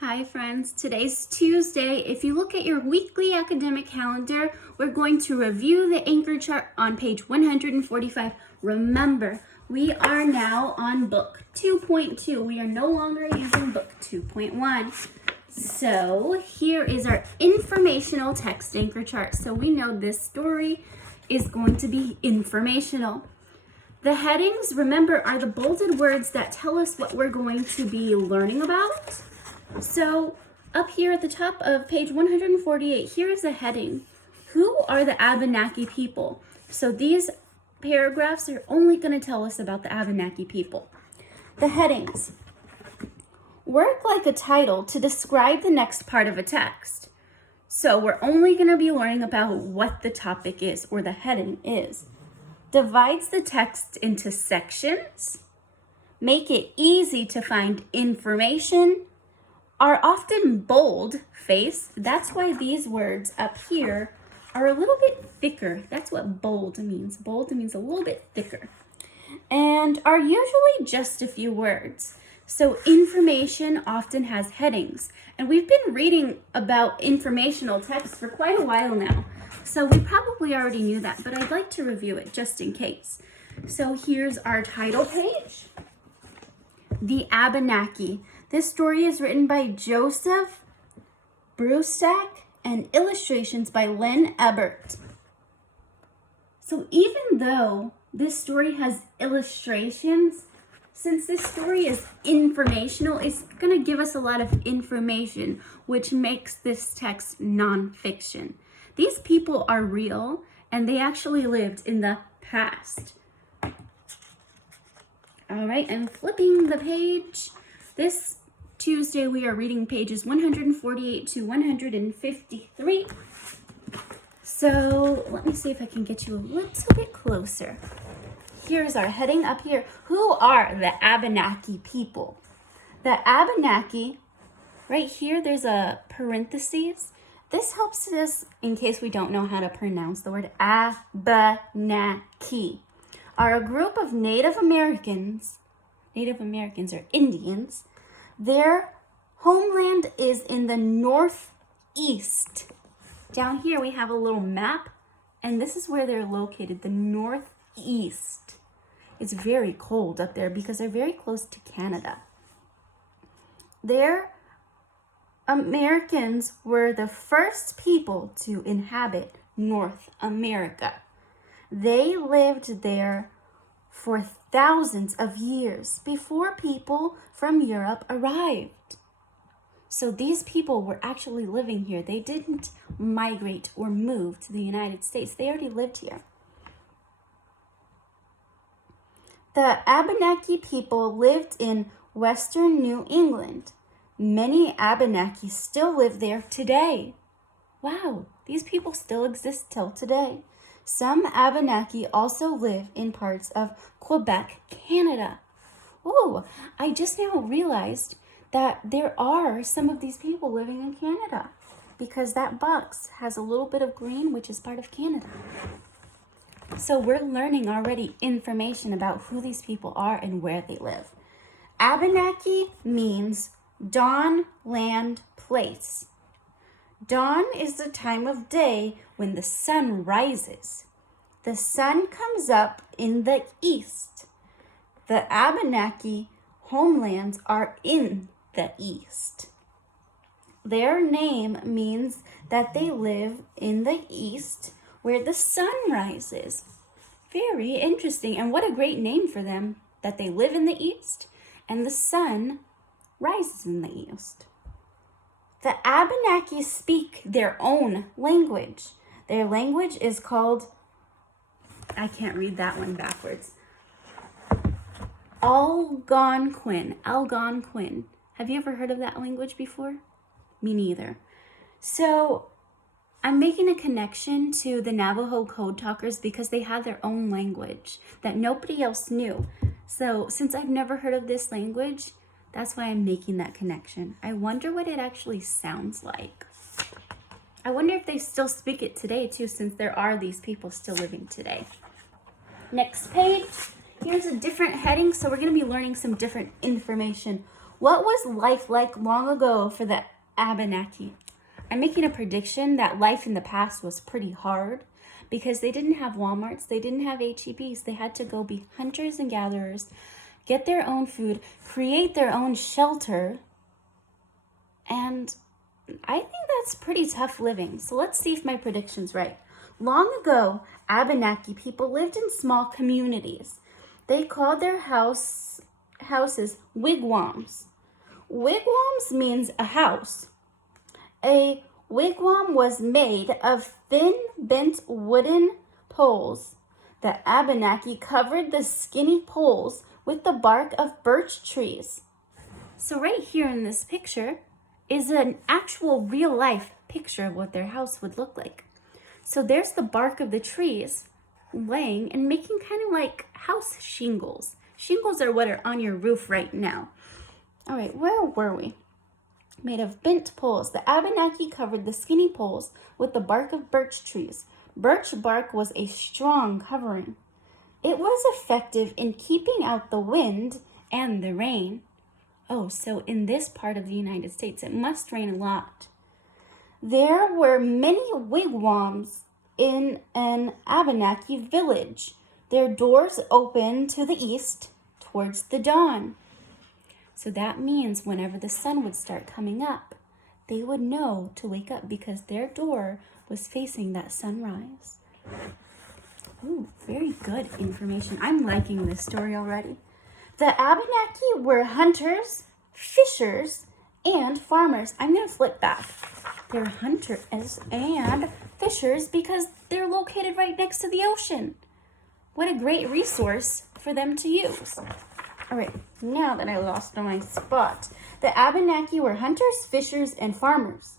Hi friends, today's Tuesday. If you look at your weekly academic calendar, we're going to review the anchor chart on page 145. Remember, we are now on book 2.2. We are no longer using book 2.1. So here is our informational text anchor chart. So we know this story is going to be informational. The headings, remember, are the bolded words that tell us what we're going to be learning about. So up here at the top of page 148, here is a heading. Who are the Abenaki people? So these paragraphs are only going to tell us about the Abenaki people. The headings. Work like a title to describe the next part of a text. So we're only going to be learning about what the topic is or the heading is. Divides the text into sections. Make it easy to find information. Are often bold-faced. That's why these words up here are a little bit thicker. That's what bold means. Bold means a little bit thicker. And are usually just a few words. So information often has headings. And we've been reading about informational text for quite a while now. So we probably already knew that, but I'd like to review it just in case. So here's our title page. The Abenaki. This story is written by Joseph Brustack and illustrations by Lynn Ebert. So even though this story has illustrations, since this story is informational, it's going to give us a lot of information, which makes this text nonfiction. These people are real, and they actually lived in the past. All right, I'm flipping the page. This Tuesday, we are reading pages 148 to 153. So let me see if I can get you a little bit closer. Here's our heading up here. Who are the Abenaki people? The Abenaki, right here, there's a parentheses. This helps us in case we don't know how to pronounce the word Abenaki. Are a group of Native Americans or Indians. Their homeland is in the northeast. Down here we have a little map, and this is where they're located, the northeast. It's very cold up there because they're very close to Canada. Their Americans were the first people to inhabit North America. They lived there for thousands of years before people from Europe arrived. So these people were actually living here. They didn't migrate or move to the United States. They already lived here. The Abenaki people lived in western New England. Many Abenaki still live there today. Wow, these people still exist till today. Some Abenaki also live in parts of Quebec, Canada. Oh, I just now realized that there are some of these people living in Canada because that box has a little bit of green, which is part of Canada. So we're learning already information about who these people are and where they live. Abenaki means dawn, land, place. Dawn is the time of day when the sun rises. The sun comes up in the east. The Abenaki homelands are in the east. Their name means that they live in the east where the sun rises. Very interesting. And what a great name for them, that they live in the east and the sun rises in the east. The Abenaki speak their own language. Their language is called, I can't read that one backwards, Algonquin. Algonquin. Have you ever heard of that language before? Me neither. So I'm making a connection to the Navajo code talkers because they have their own language that nobody else knew. So since I've never heard of this language, that's why I'm making that connection. I wonder what it actually sounds like. I wonder if they still speak it today too, since there are these people still living today. Next page. Here's a different heading, so we're going to be learning some different information. What was life like long ago for the Abenaki? I'm making a prediction that life in the past was pretty hard because they didn't have Walmarts, they didn't have HEBs. They had to go be hunters and gatherers, get their own food, create their own shelter, and I think that's pretty tough living. So let's see if my prediction's right. Long ago, Abenaki people lived in small communities. They called their houses wigwams. Wigwams means a house. A wigwam was made of thin, bent wooden poles. The Abenaki covered the skinny poles with the bark of birch trees. So right here in this picture is an actual real-life picture of what their house would look like. So there's the bark of the trees laying and making kind of like house shingles. Shingles are what are on your roof right now. All right, where were we? Made of bent poles. The Abenaki covered the skinny poles with the bark of birch trees. Birch bark was a strong covering. It was effective in keeping out the wind and the rain. Oh, so in this part of the United States, it must rain a lot. There were many wigwams in an Abenaki village. Their doors open to the east towards the dawn. So that means whenever the sun would start coming up, they would know to wake up because their door was facing that sunrise. Ooh, very good information. I'm liking this story already. The Abenaki were hunters, fishers, and farmers. I'm going to flip back. They're hunters and fishers because they're located right next to the ocean. What a great resource for them to use. All right, now that I lost my spot. The Abenaki were hunters, fishers, and farmers.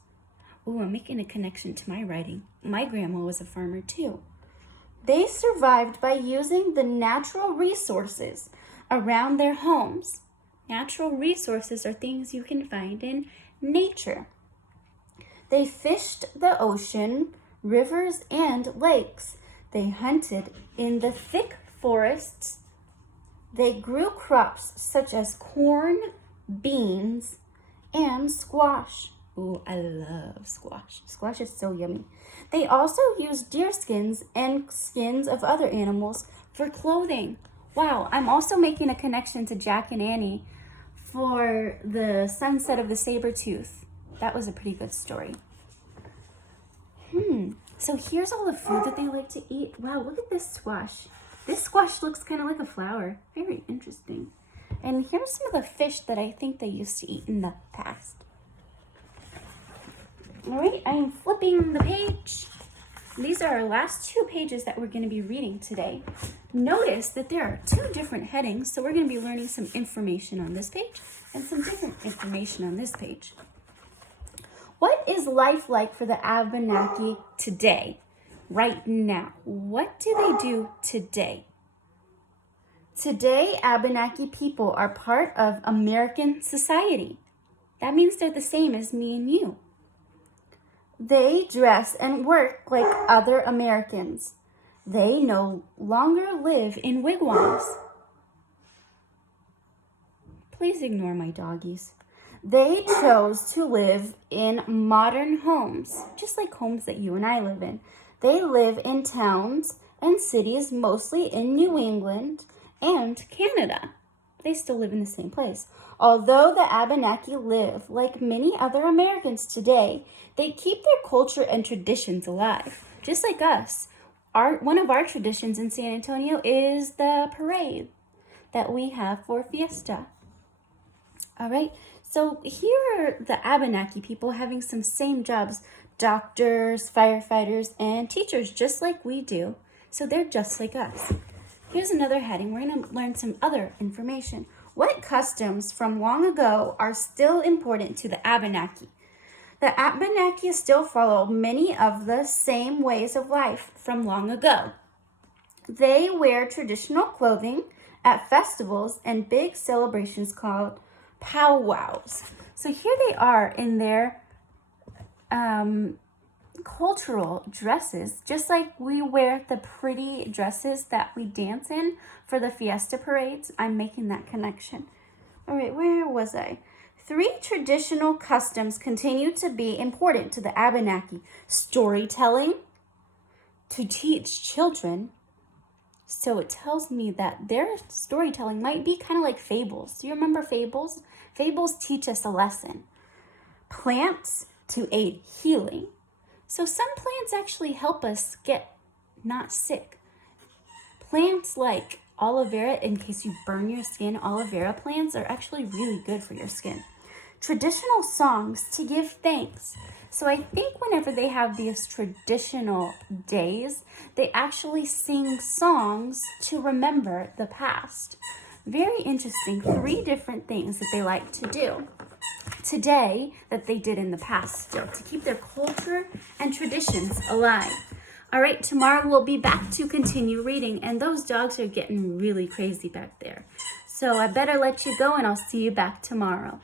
Ooh, I'm making a connection to my writing. My grandma was a farmer too. They survived by using the natural resources around their homes. Natural resources are things you can find in nature. They fished the ocean, rivers, and lakes. They hunted in the thick forests. They grew crops such as corn, beans, and squash. Ooh, I love squash. Squash is so yummy. They also used deer skins and skins of other animals for clothing. Wow, I'm also making a connection to Jack and Annie for the sunset of the saber-tooth. That was a pretty good story. So here's all the food that they like to eat. Wow, look at this squash. This squash looks kind of like a flower. Very interesting. And here's some of the fish that I think they used to eat in the past. All right, I am flipping the page. These are our last two pages that we're going to be reading today. Notice that there are two different headings, so we're going to be learning some information on this page and some different information on this page. What is life like for the Abenaki today, right now? What do they do today? Today, Abenaki people are part of American society. That means they're the same as me and you. They dress and work like other Americans. They no longer live in wigwams. Please ignore my doggies. They chose to live in modern homes, just like homes that you and I live in. They live in towns and cities, mostly in New England and Canada. They still live in the same place. Although the Abenaki live like many other Americans today, they keep their culture and traditions alive, just like us. One of our traditions in San Antonio is the parade that we have for Fiesta. All right, so here are the Abenaki people having some same jobs, doctors, firefighters, and teachers, just like we do. So they're just like us. Here's another heading. We're going to learn some other information. What customs from long ago are still important to the Abenaki? The Abenaki still follow many of the same ways of life from long ago. They wear traditional clothing at festivals and big celebrations called powwows. So here they are in their cultural dresses, just like we wear the pretty dresses that we dance in for the fiesta parades. I'm making that connection. All right, where was I? 3 traditional customs continue to be important to the Abenaki. Storytelling, to teach children. So it tells me that their storytelling might be kind of like fables. Do you remember fables? Fables teach us a lesson. Plants, to aid healing. So some plants actually help us get not sick. Plants like aloe vera, in case you burn your skin, aloe vera plants are actually really good for your skin. Traditional songs, to give thanks. So I think whenever they have these traditional days, they actually sing songs to remember the past. Very interesting. 3 different things that they like to do today that they did in the past still, to keep their culture and traditions alive. All right, tomorrow we'll be back to continue reading, and those dogs are getting really crazy back there. So I better let you go, and I'll see you back tomorrow.